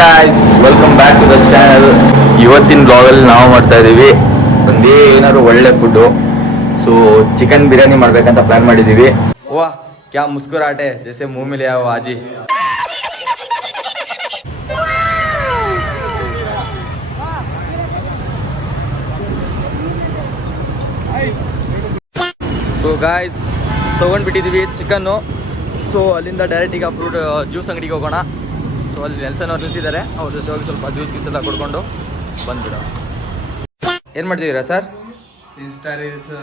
Guys welcome back to the channel. ಇವತ್ತಿನ ಬ್ಲಾಗಲ್ಲಿ ನಾವು ಮಾಡ್ತಾ ಇದ್ದೀವಿ ಒಂದೇ ಏನಾದ್ರು ಒಳ್ಳೆ ಫುಡ್ಡು. ಸೊ ಚಿಕನ್ ಬಿರಿಯಾನಿ ಮಾಡ್ಬೇಕಂತ ಪ್ಲಾನ್ ಮಾಡಿದ್ದೀವಿ. ವಾಹ್ ಕ್ಯಾ ಮುಸ್ಕುರಾಟೆ ಜೈಸೆ ಮುँह में ले आओ आजी. ಸೊ ಗಾಯ್ಸ್ ತೊಗೊಂಡ್ಬಿಟ್ಟಿದ್ದೀವಿ ಚಿಕನ್ನು. ಸೊ ಅಲ್ಲಿಂದ ಡೈರೆಕ್ಟ್ ಈಗ ಫ್ರೂಟ್ ಜ್ಯೂಸ್ ಅಂಗಡಿಗೆ ಹೋಗೋಣ. ಸೊ ಅಲ್ಲಿ ನೆಲ್ಸನ್ ಅವ್ರು ನಿಂತಿದ್ದಾರೆ, ಅವ್ರ ಜೊತೆ ಹೋಗಿ ಸ್ವಲ್ಪ ಜ್ಯೂಸ್ ಗೀಸ್ ಎಲ್ಲ ಕೊಡ್ಕೊಂಡು ಬಂದ್ಬಿಡೋಣ. ಏನು ಮಾಡ್ತಿದ್ದೀರಾ sir? Insta reels.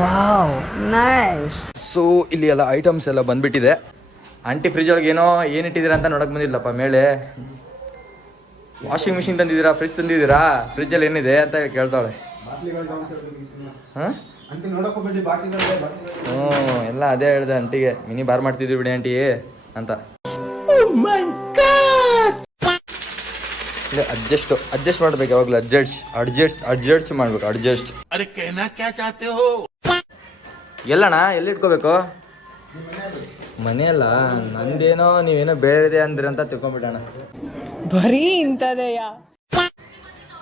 Wow nice. So ಇಲ್ಲಿ ಎಲ್ಲ ಐಟಮ್ಸ್ ಎಲ್ಲ ಬಂದ್ಬಿಟ್ಟಿದೆ. ಆಂಟಿ ಫ್ರಿಜ್ ಒಳಗೆ ಏನೋ ಏನು ಇಟ್ಟಿದ್ದೀರಾ ಅಂತ ನೋಡಕ್ಕೆ ಬಂದಿಲ್ಲಪ್ಪ ಮೇಲೆ. ವಾಷಿಂಗ್ ಮಿಷಿನ್ ತಂದಿದ್ದೀರಾ, ಫ್ರಿಜ್ ತಂದಿದ್ದೀರಾ, ಫ್ರಿಜ್ಜಲ್ಲಿ ಏನಿದೆ ಅಂತ ಕೇಳ್ತಾಳೆ. ಹಾಂ ಹ್ಞೂ ಎಲ್ಲ ಅದೇ ಹೇಳಿದೆ ಆಂಟಿಗೆ, ಮಿನಿ ಬಾರ್ ಮಾಡ್ತಿದ್ವಿ ಬಿಡಿ ಆಂಟಿ ಅಂತ. ಅಡ್ಜಸ್ಟ್ ಮಾಡ್ಬೇಕು ಯಾವಾಗಲೂ. ಅಡ್ಜಸ್ಟ್ ಮಾಡ್ಬೇಕು. ಎಲ್ಲಣ್ಣ ಎಲ್ಲಿ ಇಟ್ಕೋಬೇಕು? ಮನೆಯಲ್ಲ, ನಂದೇನೋ ನೀವೇನೋ ಬೇರೆ ಅಂದ್ರೆ ಅಂತ ತಿಳ್ಕೊಂಡ್ಬಿಟ್ಟಣ. ಬರೀ ಇಂಥದೆಯ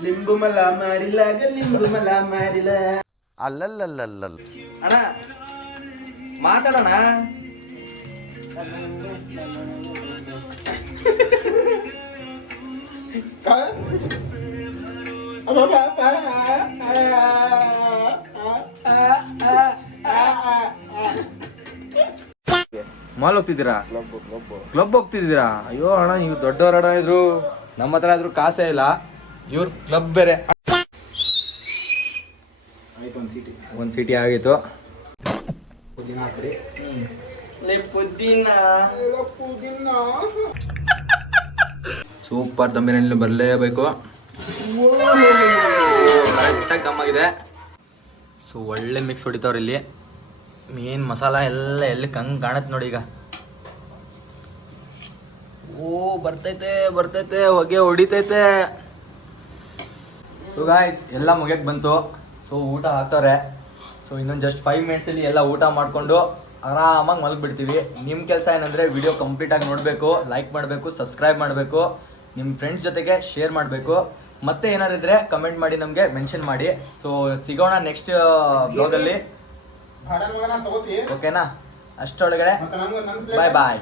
ಲಿಂಬು ಮಲ ಮಾರಿಲಾಗ ಲಿಂಬು ಮಲ ಮಾರಿಲ. ಅಲ್ಲಲ್ಲಲ್ಲಲ್ಲ ಅಣ್ಣ ಮಾತಾಡೋಣ. ಮಾಲ್ ಹೋಗ್ತಿದ್ದೀರಾ? ಕ್ಲಬ್ ಹೋಗ್ತಿದ್ದೀರಾ? ಅಯ್ಯೋ ಅಣ್ಣ ನೀವು ದೊಡ್ಡವರ ಅಣ್ಣ ಇದ್ರು, ನಮ್ಮ ಹತ್ರ ಆದ್ರೂ ಕಾಸೇ ಇಲ್ಲ, ಇವ್ರ ಕ್ಲಬ್ ಬೇರೆ. ಒಂದು ಸಿಟಿ ಆಗಿತ್ತು. ಸೂಪರ್ ದಮ್ ಬಿರಿಯಾನಿ ಬರಲೇಬೇಕು. ಕರೆಕ್ಟಾಗಿ ದಮ್ಮಾಗಿದೆ. ಸೊ ಒಳ್ಳೆ ಮಿಕ್ಸ್ ಹೊಡಿತಾವ್ರಿ ಇಲ್ಲಿ. ಮೇನ್ ಮಸಾಲ ಎಲ್ಲ ಎಲ್ಲಿ ಕಂಗ್ ಕಾಣತ್ತೆ ನೋಡಿ ಈಗ. ಓ ಬರ್ತೈತೆ ಹೊಗೆ ಹೊಡಿತೈತೆ. ಸೊ ಗಾಯ್ಸ್ ಎಲ್ಲ ಮುಗಿಯಕ್ಕೆ ಬಂತು. ಸೊ ಊಟ ಹಾಕ್ತಾರೆ. ಸೊ ಇನ್ನೊಂದು ಜಸ್ಟ್ 5 ಮಿನಿಟ್ಸಲ್ಲಿ ಎಲ್ಲ ಊಟ ಮಾಡಿಕೊಂಡು ಆರಾಮಾಗಿ ಮಲಗಿಬಿಡ್ತೀವಿ. ನಿಮ್ಮ ಕೆಲಸ ಏನಂದರೆ ವಿಡಿಯೋ ಕಂಪ್ಲೀಟಾಗಿ ನೋಡಬೇಕು, ಲೈಕ್ ಮಾಡಬೇಕು, ಸಬ್ಸ್ಕ್ರೈಬ್ ಮಾಡಬೇಕು, ನಿಮ್ಮ ಫ್ರೆಂಡ್ಸ್ ಜೊತೆಗೆ ಶೇರ್ ಮಾಡಬೇಕು. ಮತ್ತೆ ಏನಾರು ಇದ್ದರೆ ಕಮೆಂಟ್ ಮಾಡಿ ನಮಗೆ ಮೆನ್ಷನ್ ಮಾಡಿ. ಸೊ ಸಿಗೋಣ ನೆಕ್ಸ್ಟ್ ಬ್ಲಾಗಲ್ಲಿ. ಓಕೆನಾ? ಅಷ್ಟೊಳಗಡೆ ಬಾಯ್ ಬಾಯ್.